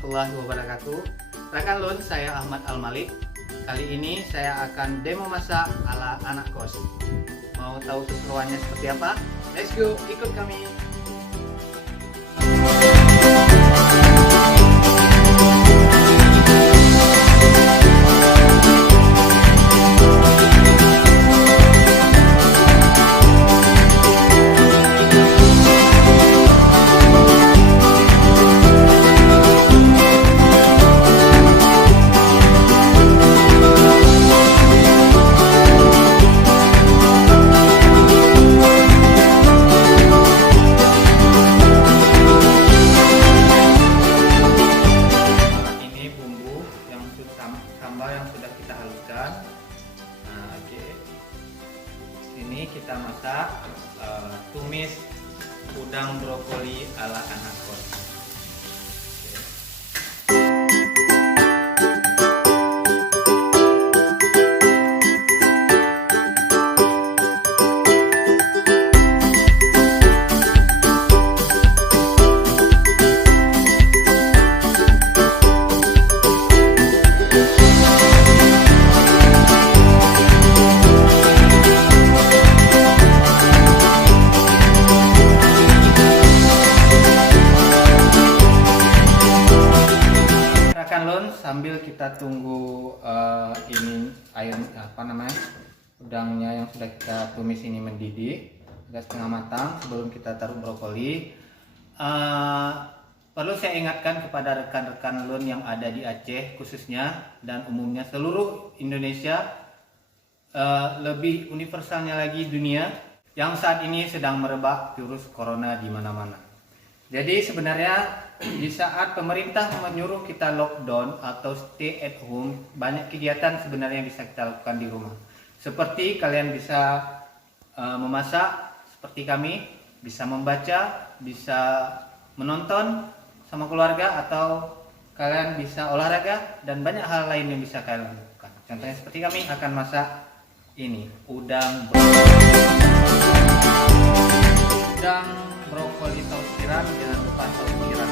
warahmatullahi wabarakatuh. Rekan Lun, saya Ahmad Al-Malik. Kali ini saya akan demo masak ala anak kos. Mau tahu keseruannya seperti apa? Let's go, ikut kami. Sambal yang sudah kita haluskan. Nah, oke. Sini kita masak tumis udang brokoli ala anak kos. Sambil kita tunggu ini air udangnya yang sudah kita tumis ini mendidih agak setengah matang sebelum kita taruh brokoli. Perlu saya ingatkan kepada rekan-rekan Lun yang ada di Aceh khususnya dan umumnya seluruh Indonesia, lebih universalnya lagi dunia yang saat ini sedang merebak virus corona di mana-mana. Jadi sebenarnya di saat pemerintah menyuruh kita lockdown atau stay at home, banyak kegiatan sebenarnya bisa kita lakukan di rumah. Seperti kalian bisa memasak, seperti kami, bisa membaca, bisa menonton sama keluarga, atau kalian bisa olahraga, dan banyak hal lain yang bisa kalian lakukan. Contohnya seperti kami akan masak ini, udang brokoli saus tiram, jangan lupa saus tiram.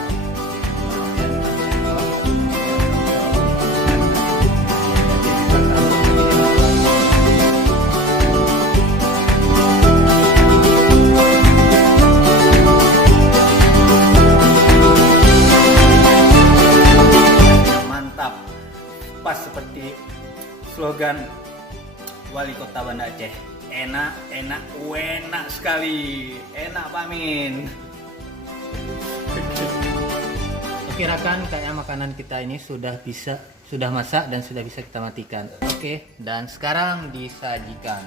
Mantap, pas seperti slogan Wali Kota Banda Aceh. Enak sekali, enak Pak Min. Oke rekan, kayaknya makanan kita ini sudah masak dan sudah bisa kita matikan. Oke, dan sekarang disajikan.